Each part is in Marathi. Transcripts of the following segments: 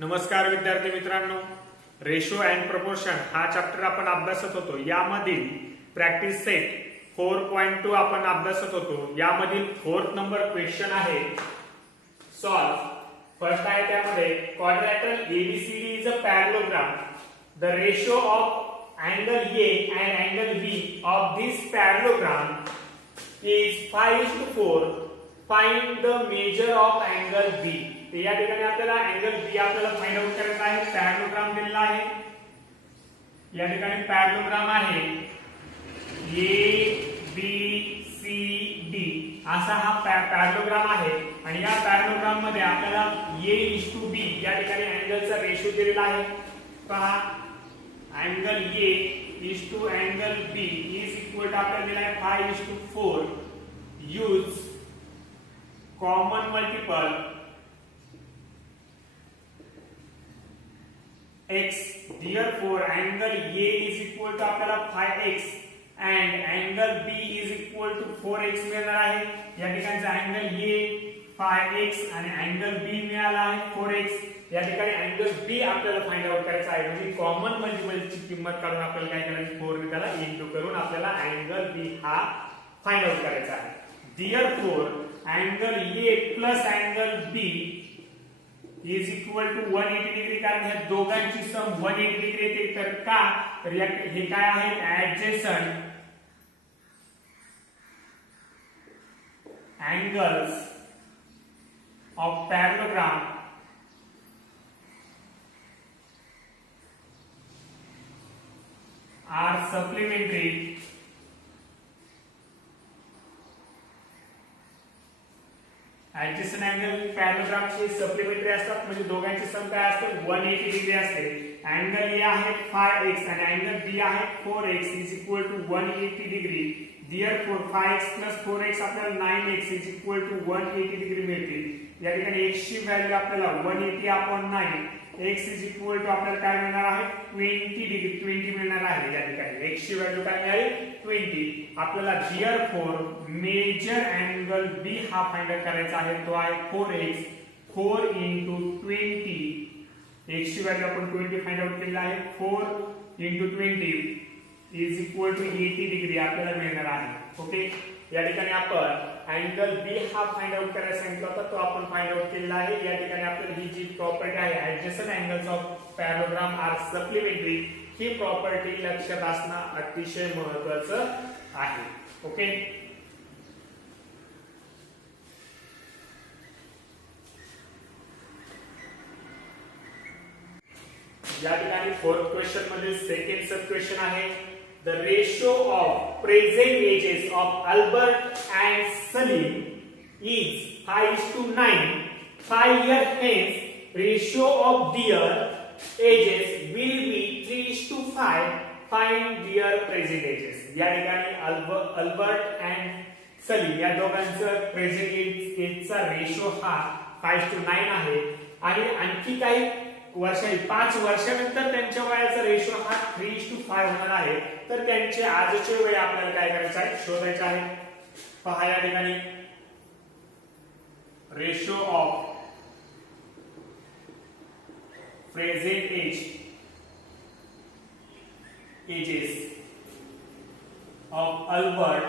नमस्कार विद्यार्थी मित्रांनो, रेशो अँड प्रपोर्शन हा चॅप्टर आपण अभ्यासत होतो. यामधील प्रॅक्टिस सेट 4.2 आपण अभ्यासत होतो. यामधील 4th नंबर क्वेश्चन आहे सॉल्व. फर्स्ट आहे त्यामध्ये quadrilateral ABCD is a parallelogram. The ratio of angle A and angle B of this parallelogram is 5:4. Find the measure of angle B. या ठिकाणी आपल्याला अँगल बी आपल्याला फाइंड आउट करायचा आहे. पॅरलोग्राम दिलेला आहे. या ठिकाणी पॅरलोग्राम आहे ए बी सी डी असा हा पॅरलोग्राम आहे आणि या पॅरलोग्राम मध्ये आपल्याला a:b या ठिकाणी अँगलचा रेशो दिलेला आहे. पहा, angle A is to angle B is equal to आपल्याला दिला आहे 5:4. Use common multiple x. Therefore angle A is equal to आपल्याला 5x and angle B is equal to 4x मिळणार आहे. या ठिकाणचा अँगल A 5x आणि अँगल B मिळाला आहे 4x. या ठिकाणी अँगल B आपल्याला फाइंड आउट करायचा आहे. म्हणजे कॉमन मल्टिपलची किंमत काढून आपल्याला काय करायचं, 4 ने त्याला इंटू करून आपल्याला अँगल B हा फाइंड आउट करायचा आहे. Therefore angle A plus angle B is equal to 180 degree. कारण ह्या दोघांची सम 180 डिग्री येते. तर का, तर हे काय आहे, adjacent angles of parallelogram are supplementary adjacent angle पॅरलोग्रामचे सप्लिमेंटरी असतात. म्हणजे दोघांची सम काय असते, 180 डिग्री असते. अँगल ए आहे 5x आणि अँगल बी आहे 4x is equal to 180 degree. Therefore 5x plus 4x आपल्याला 9x is equal to 180 degree मिळते. या ठिकाणी x ची व्हॅल्यू आपल्याला 180/9. x इज इक्वल टू आपल्याला काय मिळणार आहे, 20 डिग्री 20 मिळणार आहे. या ठिकाणी x ची व्हॅल्यू काय मिळाली, 20. आपल्याला therefore मेजर अँगल b हा फाइंड करायचा आहे. तो आहे 4x. 4 into 20. x ची व्हॅल्यू आपण 20 फाइंड आउट केलेला आहे. 4 into 20 is equal to 80 degree आपल्याला मिळणार आहे. ओके, या ठिकाणी आपण अँगल बी हा फाइंड आउट करायला सांगितला होता, तो आपण फाइंड आउट केलेला आहे. या ठिकाणी आपल्याला ही जी प्रॉपर्टी आहे, adjacent angles of parallelogram are supplementary, ही प्रॉपर्टी लक्षात असणं अतिशय महत्त्वाचं आहे. ओके, या ठिकाणी 4th क्वेश्चन मध्ये सेकंड सब क्वेश्चन आहे. The ratio of present ages of Albert and Salim is 5:9. 5 years hence, ratio of their ages will be 3:5. Find their present ages. या ठिकाणी अल्बर्ट अँड सलीम या दोघांचं प्रेझेंट एजचा रेशो हा 5:9 आहे आणि आणखी काही 5 वर्षानंतर त्यांच्या वयाचा रेशो हा 3:5 होणार आहे. तर त्यांचे आजचे वय आपल्याला काय करायचं आहे, शोधायचं आहे. पहा, या ठिकाणी ratio of present ages of Albert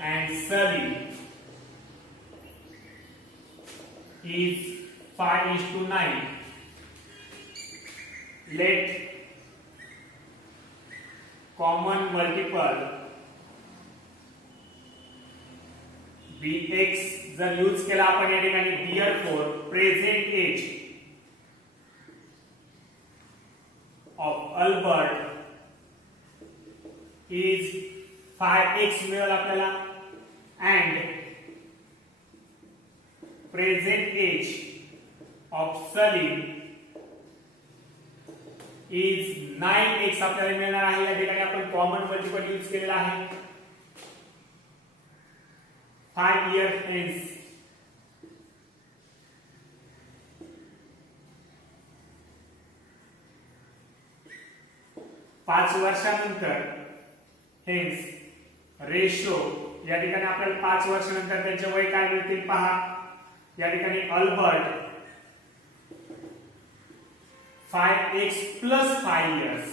and Salim is 5:9. Let common multiple bx जर यूज केला आपण या ठिकाणी, therefore present age of Albert is 5x मिळेल आपल्याला and present age of Salim is 9x आपल्याला मिळणार आहे. या ठिकाणी आपण कॉमन मल्टिपल यूज केलेला आहे. 5 years hence पाच वर्षानंतर हेन्स रेशो या ठिकाणी आपल्याला 5 वर्षानंतर त्यांचे वय काय मिळतील पहा या ठिकाणी अल्बर्ट 5x plus 5 years.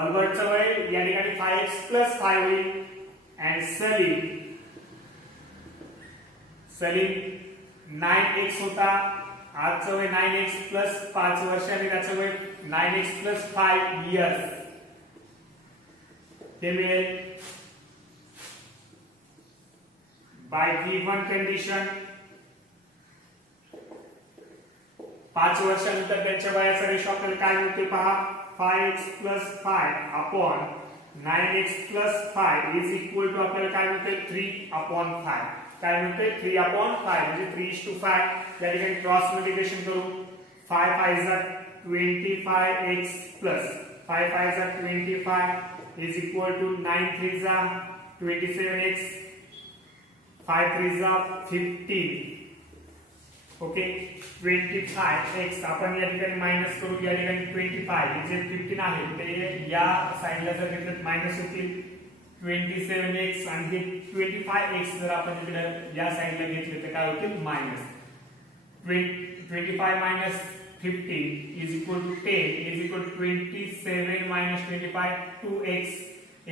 अल्बर्टचं वय या ठिकाणी 5x plus 5 होईल. and सलीम 9x होता, आजचं वय 9x plus 5 वर्ष आणि त्याचं वय 9x plus 5 years. ते मिळेल by given condition 5 वर्षानंतर त्यांच्या वयाचा रेशो आपल्याला काय मिळते पहा. 5x plus 5 upon 9x plus 5 is equal to आपल्याला काय मिळते 3/5. काय मिळते 3/5 म्हणजे 3:5. या ठिकाणी क्रॉस मल्टिप्लिकेशन करू. 5 5 जा 25x plus 5 5 जा 25 is equal to 9 3 जा 27x 5 3 जा 15. ओके 25x आपण या ठिकाणी मायनस करू. या ठिकाणी 25 जे 15 आहे ते या साइडला जर घेतलं मायनस होतील 27x आणि 25x जर आपण इकडे या साइडला घेतले तर काय होतील minus. 25 minus 15 is equal to 10 is equal to 27 minus 25 2x.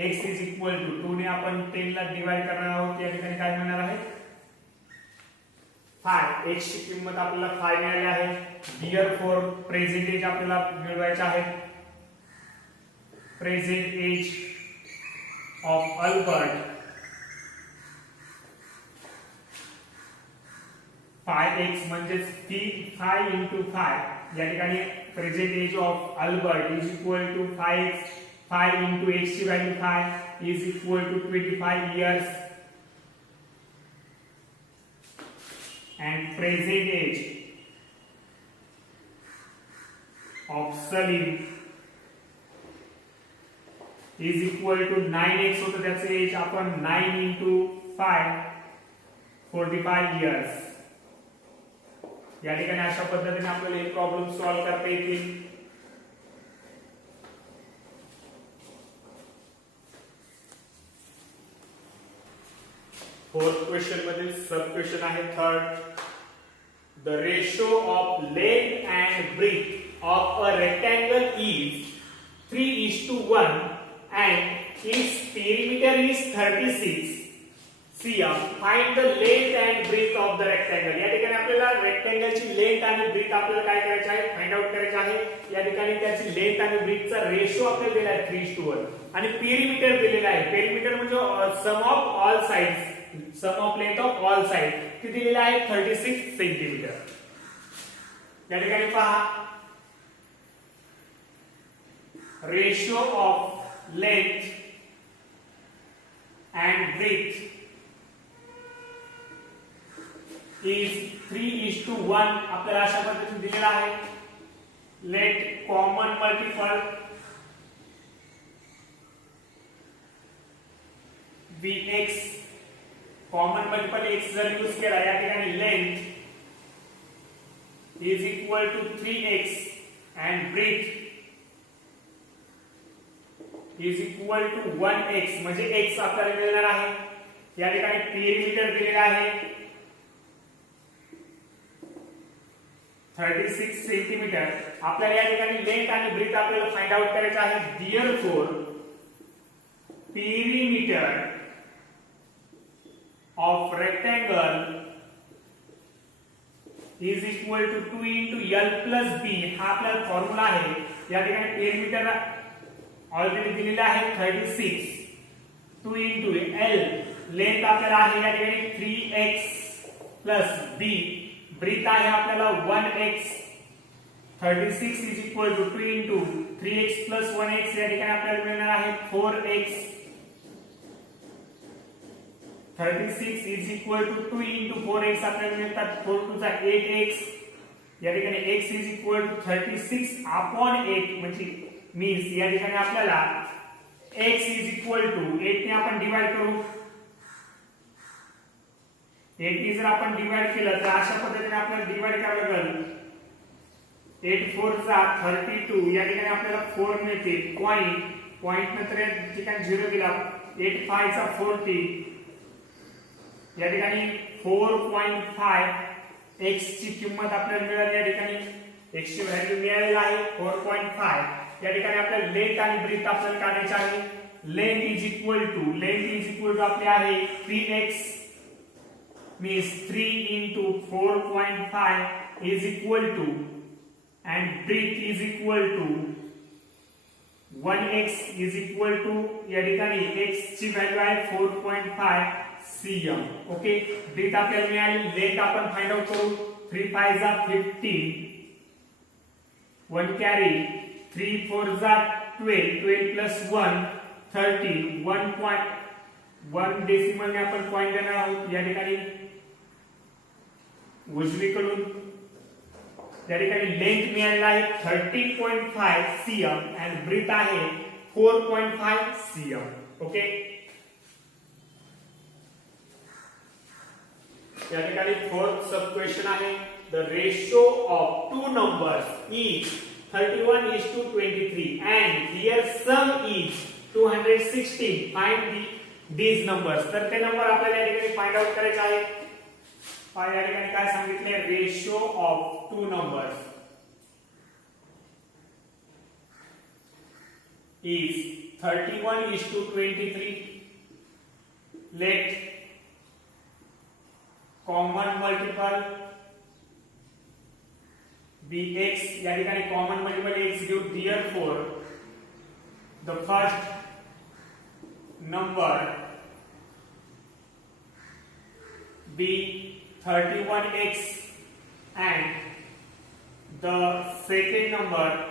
x is equal to 2 ने आपण 10 ला डिवाइड करणार आहोत. या ठिकाणी काय मिळणार आहे 5. x ची किंमत आपल्याला 5 मिळाली आहे. therefore प्रेझेंट एज आपल्याला मिळवायचे आहे. Present age of Albert 5x म्हणजे 5 into 5. या ठिकाणी present age of Albert is equal to 5x. 5 into x ची value 5 is equal to 25 years. And present age of Salim is equal to 9x होतं त्याचं एज. आपण 9 into 5 45 years. या ठिकाणी अशा पद्धतीने आपल्याला एक प्रॉब्लेम सॉल्व्ह करता येतील. फोर्थ क्वेश्चन मध्ये सब क्वेश्चन आहे third. The ratio of length and breadth of a rectangle is 3:1 and its perimeter is 36 cm. Find the length and breadth of the rectangle. या ठिकाणी आपल्याला रेक्टेंगलची लेंथ आणि ब्रेथ आपल्याला काय करायचे आहे फाइंड आउट करायचे आहे. या ठिकाणी त्याची लेंथ आणि ब्रेथचा रेशो आपल्याला दिला आहे 3:1 आणि पेरिमीटर दिलेला आहे. पेरिमीटर म्हणजे sum of all sides, sum of length of all side किती दिलेला आहे 36 सेंटीमीटर. या ठिकाणी पहा ratio of length and breadth is 3:1 आपल्याला अशा पद्धतीने दिलेला आहे. Let common multiple Vx common multiple x जर यूज केला या ठिकाणी length is equal to 3x and breadth is equal to 1x म्हणजे x आपल्याला मिळणार आहे. या ठिकाणी पेरिमीटर दिलेला आहे 36 सेंटीमीटर. आपल्याला या ठिकाणी लेंथ आणि ब्रेथ आपल्याला फाइंड आउट करायचे आहे. therefore perimeter of rectangle is equal to 2 into L plus B. हा आपला फॉर्म्युला आहे. या ठिकाणी पेरिमीटर ऑलरेडी दिलेला आहे 36. 2 into L लेंथ आपल्याला आहे या ठिकाणी 3x plus B. ब्रेथ आहे आपल्याला 1x. 36 is equal to 2 into 3x plus 1x. या ठिकाणी आपल्याला मिळणार आहे 4x. 36 is equal to 2 into 4x आपल्याला मिळतात 4 2 चा 8x. या ठिकाणी x is equal to 36 upon 8 म्हणजे मीन्स या ठिकाणी आपल्याला x is equal to 8 ने आपण डिवाइड करू. 8 ने जर आपण डिवाइड केलं तर अशा पद्धतीने आपल्याला डिवाइड करावं लागेल. 8 4 चा 32. या ठिकाणी आपल्याला 4 मिळते. पॉइंट नंतर या ठिकाणी 0 दिला. 8 5 चा 40. या ठिकाणी 4.5 x ची किंमत आपल्याला मिळाली या ठिकाणी x ची व्हॅल्यू मिळालेली आहे 4.5 या ठिकाणी आपल्याला लेंथ आणि ब्रीथ आपल्याला काढायची आहे लेंथ इज इक्वल टू आपले आहे 3x means 3 into 4.5 is equal to and breadth is equal to 1x is equal to या ठिकाणी x ची व्हॅल्यू आहे 4.5 cm ओके ब्रीथ आपल्याला मिळाली लेंथ आपण फाइंड आउट करू 3 5 जा 15 1 कॅरी 3 4 जा 12 12 plus 1 13 1 डेसिमल ने आपण पॉइंट देणार आहोत या ठिकाणी उजवीकडून या ठिकाणी लेंथ मिळालेला आहे 13.5 cm and ब्रीथ आहे 4.5 cm ओके या ठिकाणी फोर्थ सब क्वेश्चन आहे the ratio of two numbers is 31:23 and their sum is 216 find these numbers तर ते नंबर आपल्याला या ठिकाणी फाइंड आउट करायचे आहे या ठिकाणी काय सांगितले ratio of two numbers is 31:23 let common multiple be x या ठिकाणी common multiple x give therefore the first number be 31x and the second number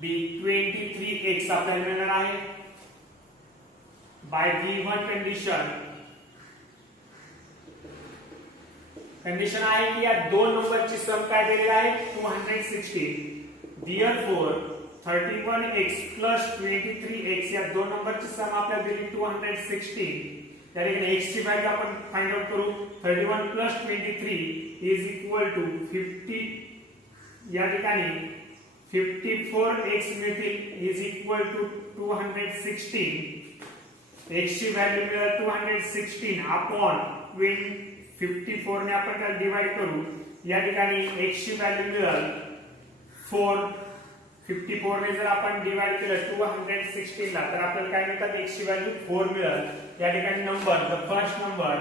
be 23x आपल्याला मिळणार आहे by given कंडिशन आहे की या दोन नंबरची सम काय दिलेली आहे 216 therefore 31x plus 23x या दोन नंबरची सम आपल्याला दिली 216 त्या ठिकाणी x ची व्हॅल्यू आपण फाइंड आउट करू 31 plus 23 is equal to 50 या ठिकाणी 54x मिळतील is equal to 216 x ची व्हॅल्यू मिळेल 216 अपॉन 54 ने आपण त्याला डिवाइड करू या ठिकाणी x ची व्हॅल्यू मिळेल 4 54 ने जर आपण डिवाइड केलं 216 ला तर आपल्याला काय मिळतात x ची व्हॅल्यू 4 मिळेल या ठिकाणी number the first number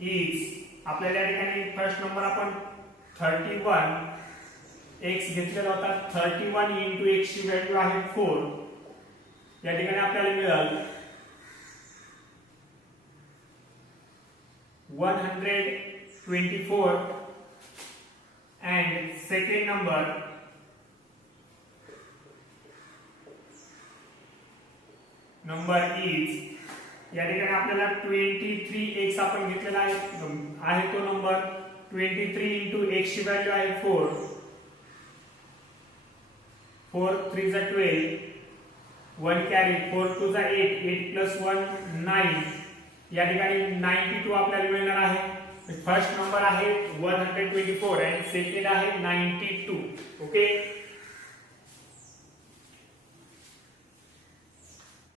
is आपल्याला या ठिकाणी फर्स्ट नंबर आपण 31 x घेतलेला होता 31 into x ची व्हॅल्यू आहे 4 या ठिकाणी आपल्याला मिळेल 124 and second number is या ठिकाणी आपल्याला 23x आपण घेतलेला आहे तो नंबर 23 into x ची व्हॅल्यू आहे 4 4 3 जा 12 1 कॅरी 4 2 जा 8 8 plus 1 9 या ठिकाणी 92 आपल्याला मिळणार आहे फर्स्ट नंबर आहे 124 आणि सेकंड आहे 92 ओके